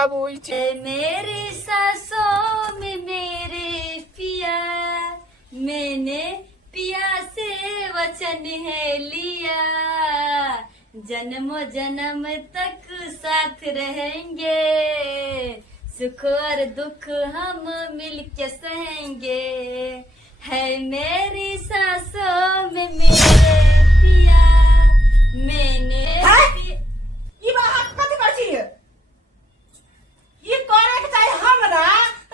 बाबू मेरी सांसों में मेरे पिया, मैंने पिया से वचन है लिया, जन्मों जन्म तक साथ रहेंगे, सुख और दुख हम मिलके सहेंगे, है मेरी सांसों में मेरे पिया, मैंने ये बात कथी कर छी ये करे के चाहिए हमरा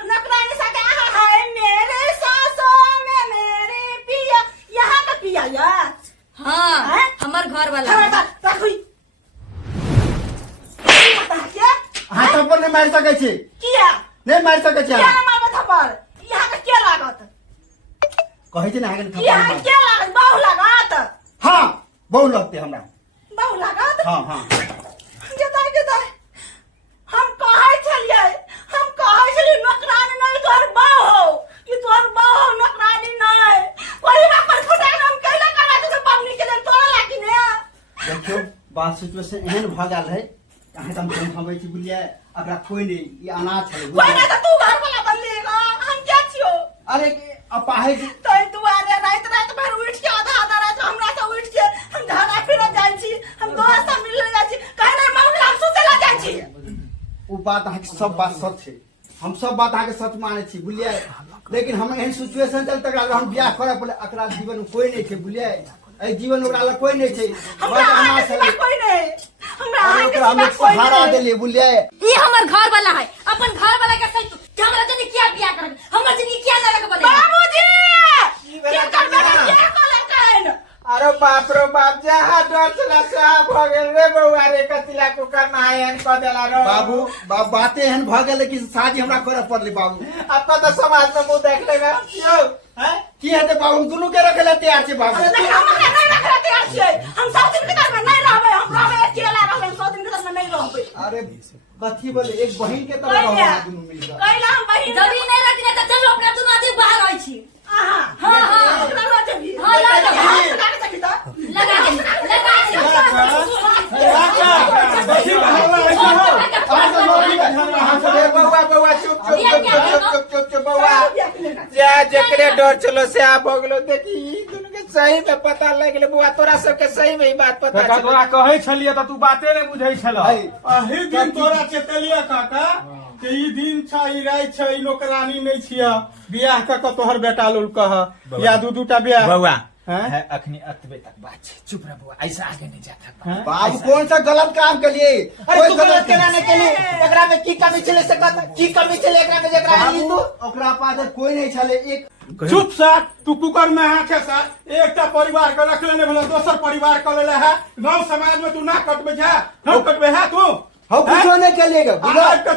नकरानी सा के है मेरे सांसों में मेरे पिया यहाँ का पिया या हाँ हमार घर वाला हाथ पर नहीं मार सके छी किया नहीं मार सके छी क्या मारबे थप्पड़ यहाँ का क्या लागत कहै छी ना आगे यहाँ का क्या लागत बहु लागत हां बहु लगते हमरा बहु लागत हां हां जताई हम कहै छलिए नौकरानी नहीं तोहर बाऊ हो कि तोहर बाऊ हो नौकरानी नहीं वही बात पर फुटा हम कैला करा तो पबनी के दिन तोरा लागी ने देखियो बात सिचुएशन एहन भ गेल है कहां हम फोन खबै छी बुलिया अकरा कोई नहीं ये अनाथ है कोई ना तो तू घर वाला बनलेगा हम क्या छियो अरे अपाहे तो दुआरे रात भर उठ के आधा रात हमरा से उठ के हम घरा फिर जाई छी हम दोस्त से मिलने जाई छी कहना मौला हम सुतला जाई छी वो बात अहाँ के सब बात सच है हम सब बात अहाँ के सच माने छी बुलिया लेकिन हम एहन सिचुएशन चल तक हम बियाह करे पड़े अकरा जीवन में कोई नहीं छै बुलिया ए जीवन ओकरा ल कोई नहीं छै हमरा अनाथ है कोई नहीं हमरा ओकरा हम सहारा देले बुलिया ये हमार घर वाला है अपन घर वाला के सही क्या हमरा जनी क्या बियाह कर हमरा जनी क्या ना लगे बने बाबूजी क्या करबे क्या कलकन अरे बाप रे बाप जहाँ डर चला साहब हो गेल रे बउआ रे कतिला कुकर मायन क देला रो बाबू बातें एहन भ गेल कि शादी हमरा करे पड़ले बाबू आपका तो समाज में मुंह देख लेगा क्यों हैं की हेते बाबू दुनु के रखेला तैयार छै बाबू नहीं हम नहीं रखले तैयार छियै हम सब दिन के में नहीं रहबे हम रहबे अकेला रहबे सब दिन के में नहीं रहबे अरे कथी बोले एक बहिन के तरह रहबे दुनु मिलकर कैला हम बहिन जब नहीं रखने तो चलो अपना दुनु आदमी बाहर रहै छी हां लगा देबी हां लगा बउआ चुप बउआ जा जकरे डर चलो से आप हो गेलो देखी दुनु के सही में पता लग गेल बउआ तोरा सब के सही में ई बात पता काका तोरा कहै छलिए त तू बाते नै बुझै छल अही दिन तोरा चेतलिया काका कि ई दिन छ ई रात छ ई नौकरानी नहीं छिया बियाह क के तोहर बेटा लोल कह या दू दूटा बियाह बउआ हैं? है अखनी अतबे तक बात छै चुप रह बउआ ऐसा आगे नहीं जाता बाबू कौन सा गलत काम के लिए अरे तू गलत केना नहीं केली एकरा में की कमी छले से की कमी छले एकरा में जेकरा ई बाबू तू ओकरा पास कोई नहीं छले एक चुप साथ तू कुकर में आखे साथ एकटा परिवार के रख लेने भला दोसर परिवार क लेले है गांव समाज में तू ना कटबे जा हम कटबे है तू हम कुछ नहीं के लिए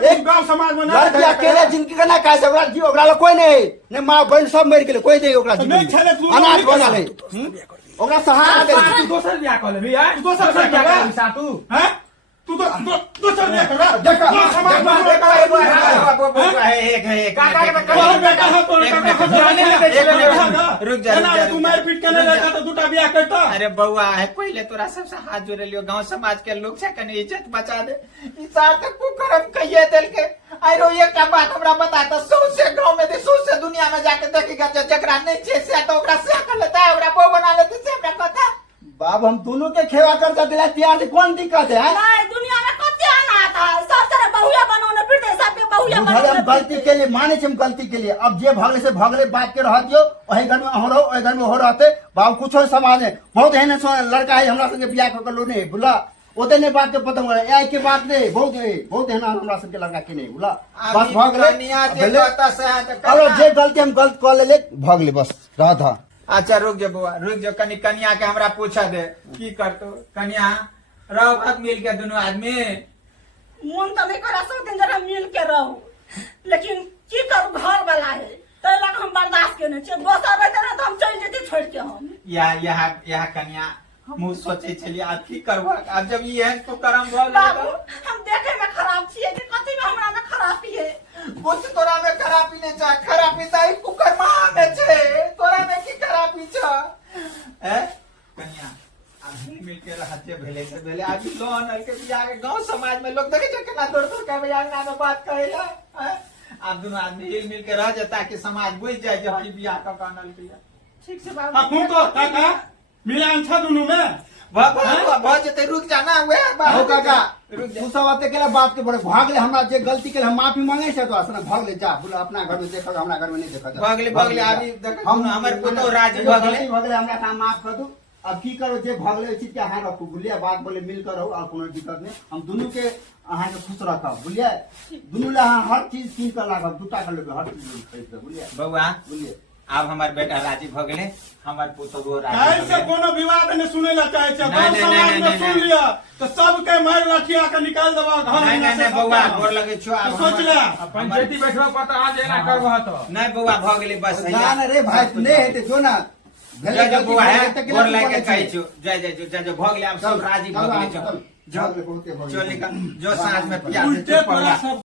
एक गांव समाज में ना लड़की अकेले जिनकी का ना काहे से ओकरा जी ओकरा कोई नहीं ने मां बहन सब मर गेले कोई नहीं ओकरा नहीं छले तू अनाथ बना ले ओकरा सहारा दे तू दोसर बियाह क लेबी यार तू दोसर बियाह कर ले। सा तू हैं तू तो दोसर बियाह कर देखा गांव समाज में एक काका के तोहर बेटा है तोहर काका रुक जा तू मार पीट के ले जाता तो दूटा बियाह करता अरे बउआ है पहले तोरा सबसे हाथ जोड़े लियो गांव समाज के लोग से कने इज्जत बचा दे ई साथ को करम कहिए दिल के आरो ये का बात हमरा बताता सौ से गांव में दे सौ से दुनिया में जाके देखेगा जकरा नहीं छे से तो ओकरा से कर लेता है ओकरा बहू बना लेते से हमरा पता बाब हम दोनों के खेवा करता दिला तैयार कौन दिक्कत है नहीं दुनिया में कते अनाथ है सब तरह बहुया बनाने फिरते सबके बहुया बुझल हम गलती के लिए माने हम गलती के लिए अब जे भगले से भगले बात के रह दियो वही घर में हो रहो वही घर में हो रहते बाबू कुछो समाज है बहुत है लड़का है हमरा संगे बियाह कर लो नहीं बुला ओते ने बात के पता होला आई के बात नहीं बहुत है ना हमरा संगे लड़का के नहीं बुला बस भगले अरे जे गलती हम गलत कर ले भगले बस रह था अच्छा रुक जा बुआ रुक जा कनिया के हमरा पूछा दे की करतो कनिया रहो बात मिल के दोनों आदमी मन तो नहीं करा सब दिन जरा मिल के रहू लेकिन की करू घर वाला है तै लग हम बर्दाश्त के नहीं छे दोसर रहते ना तो हम चल जेती छोड़ के हम यह कनिया हम सोचे चलिए आप की करबा अब जब ये है तो करम भल बाबू हम देखे में खराब छिए कि कथि में हमरा में खराबी है कुछ तोरा में खराबी नहीं छ खराबी त कुकर में छे तोरा में की खराबी छ हैं कनिया आदमी मिल के रहते भेले से भेले आज लोन के बियाह के गांव समाज में लोग देखे छे केना तोड़ तोड़ के बियाह ना में बात करेला हैं? आप दोनों आदमी हिल मिल के रह जाता कि समाज बुझ जाए जे हई बियाह का कानल बिया ठीक से बाबू अखुन तो काका मिलान छ दुनू में बहुत जते रुक जाना हुए हो काका रुक जा तू सब आते केला बाप के बड़े भाग ले हमरा जे गलती केले हम माफी मांगे छे तो असना भाग ले जा बोला अपना घर में देखो हमरा घर में नहीं देखो भगले अभी देख हमर पुतो राज भगले भगले हमरा काम माफ कर दू अब की करो जे भगले चीज के हां रखू बुलिया बात बोले मिल कर रहो और कोनो दिक्कत नहीं हम दोनों के अहां के खुश रखब बुलिया दोनों ला हर चीज किन कर लागब दूटा कर लेबे हर चीज खरीद के बुलिया बउआ बुलिया अब हमार बेटा राजी भगले हमार पुतो काहे राजी से कोनो विवाद ने सुने ला चाहे छ नहीं, गांव नहीं, समाज नहीं, में नहीं, सुन नहीं। लिया तो सबके मार लाठिया के निकाल देबा घर नहीं में नहीं से नहीं बउआ सबका। गोर लगे छो तो सोच ले पंचायती बैठवा पता आज एना करबह तो नहीं बउआ भगले बस जान रे भाई तू नहीं हेते जो ना जय जय बउआ है तो गोर लगे कहै छो जय जय जय जय भगले अब सब राजी भगले चल जो बहुत जो निकल जो साँझ में प्यार से उल्टे चुप हो तोरा जा। सब